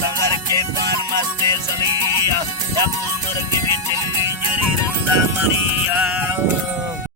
ਤਾਂ ਕਰਕੇ ਪਾਨ ਮਸਤੇ ਸਲੀਆ ਜਬ ਮੁਰਗ ਵੀ ਦਿੱਲੀ ਜਰੀ ਰੰਦਾ ਮਰੀਆ